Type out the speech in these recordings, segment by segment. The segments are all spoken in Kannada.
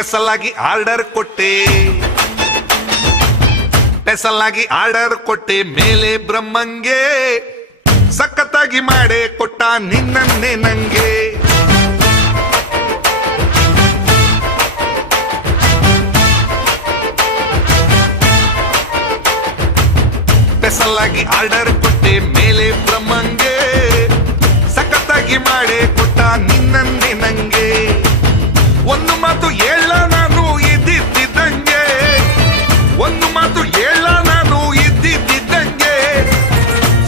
ಸ್ಪೆಷಲ್ ಆಗಿ ಆರ್ಡರ್ ಕೊಟ್ಟೆ ಮೇಲೆ ಬ್ರಹ್ಮಂಗೆ ಸಖತ್ತಾಗಿ ಮಾಡೇ ಕೊಟ್ಟ ನಿನ್ನನ್ನೇ ನಂಗೆ ಸ್ಪೆಷಲ್ ಆಗಿ ಆರ್ಡರ್ ಕೊಟ್ಟೆ ಮೇಲೆ ಬ್ರಹ್ಮಂಗೆ ಸಖತ್ತಾಗಿ ಮಾಡೇ ಕೊಟ್ಟ ನಿನ್ನನ್ನೇ ನಂಗೆ ಒಂದು ಮಾತು ಹೇಳ ನಾನು ಇದ್ದಿದ್ದಂಗೆ ಒಂದು ಮಾತು ಹೇಳ ನಾನು ಇದ್ದಿದ್ದಂಗೆ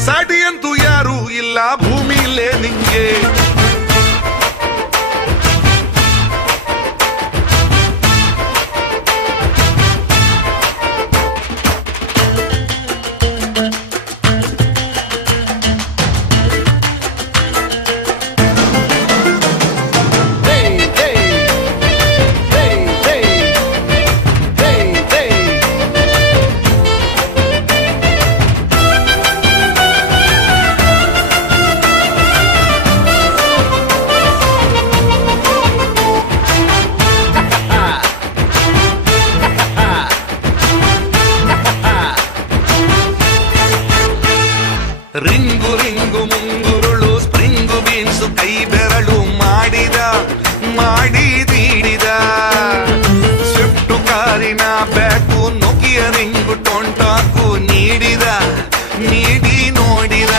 ಸಾಟಿಯಂತೂ ಯಾರು ಇಲ್ಲ ಭೂಮಿಲೇ ನಿಂಗೆ ರಿಂಗು ರಿಂಗು ಮುಂಗುರುಳು ಸ್ಪ್ರಿಂಗು ಬೀನ್ಸು ಕೈ ಬೆರಳು ಮಾಡಿದೀಡಿದ ಸ್ವಿಫ್ಟು ಕಾರಿನ ಬ್ಯಾಕು ನೊಕಿಯ ರಿಂಗು ಟೊಂಟಾಕು ನೀಡಿ ನೋಡಿದ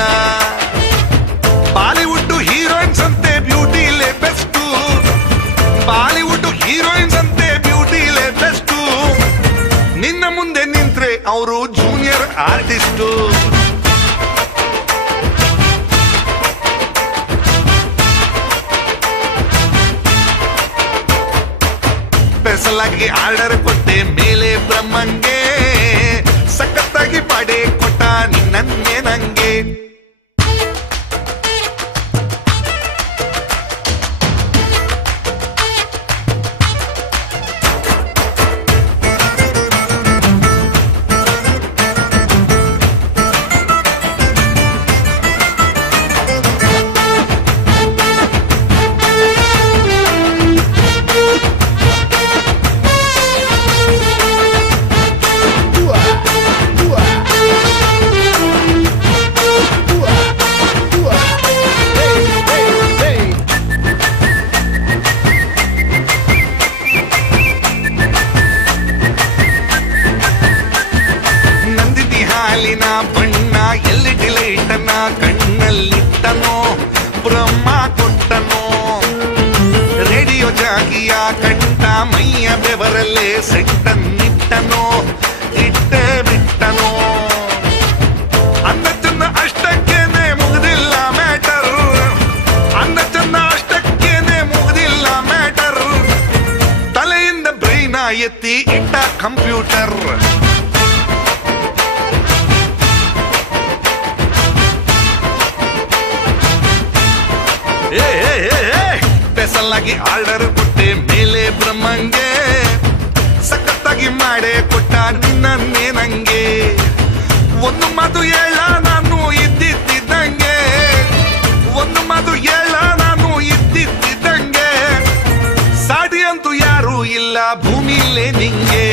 ಬಾಲಿವುಡ್ ಹೀರೋಯಿನ್ಸ್ ಅಂತೆ ಬ್ಯೂಟಿಲೇ ಬೆಸ್ಟು ಬಾಲಿವುಡ್ ಹೀರೋಯಿನ್ಸ್ ಅಂತೆ ಬ್ಯೂಟಿಲೇ ಬೆಸ್ಟು ನಿನ್ನ ಮುಂದೆ ನಿಂತ್ರೆ ಅವರು ಜೂನಿಯರ್ ಆರ್ಟಿಸ್ಟು ಸ್ಪೆಷಲ್ ಆಗಿ ಆರ್ಡರ್ ಕೊಟ್ಟೆ ಮೇಲೆ ಬ್ರಹ್ಮಂಗೆ ಸಖತ್ತಾಗಿ ಮಾಡೇ ಕೊಟ್ಟ ನಿನ್ನನ್ನೇ ನಂಗೆ ಹಾಲಿನ ಬಣ್ಣ ಎಲ್ಲಿ ಡಿಲೈಟನ ಕಣ್ಣಲ್ಲಿಟ್ಟನೋ ಬ್ರಹ್ಮ ಕೊಟ್ಟನೋ ರೇಡಿಯೋ ಜಾಗಿಯ ಕಂಠ ಮೈಯ ಬೆವರಲ್ಲೇ ಸೆಟ್ಟನ್ನಿಟ್ಟನೋ ಇಟ್ಟೇ ಬಿಟ್ಟನೋ ಅಂದ ಚಂದ ಅಷ್ಟಕ್ಕೇನೆ ಮುಗ್ದಿಲ್ಲ ಮ್ಯಾಟರ್ ಅಂದ ಚಂದ ಅಷ್ಟಕ್ಕೇನೆ ಮುಗ್ದಿಲ್ಲ ಮ್ಯಾಟರ್ ತಲೆಯಿಂದ ಬ್ರೈನ ಎತ್ತಿ ಇಟ್ಟ ಕಂಪ್ಯೂಟರ್ ಸ್ಪೆಷಲ್ ಆಗಿ ಆರ್ಡರ್ ಕೊಟ್ಟೆ ಮೇಲೆ ಬ್ರಹ್ಮಂಗೆ ಸಖತ್ತಾಗಿ ಮಾಡೇ ಕೊಟ್ಟ ನಿನ್ನನ್ನೇ ನಂಗೆ ಒಂದು ಮಾತು ಹೇಳ ನಾನು ಇದ್ದಿದ್ದಂಗೆ ಒಂದು ಮಾತು ಹೇಳ ನಾನು ಇದ್ದಿದ್ದಂಗೆ ಸಾಟಿಯಂತೂ ಯಾರು ಇಲ್ಲ ಭೂಮಿಲೇ ನಿಂಗೆ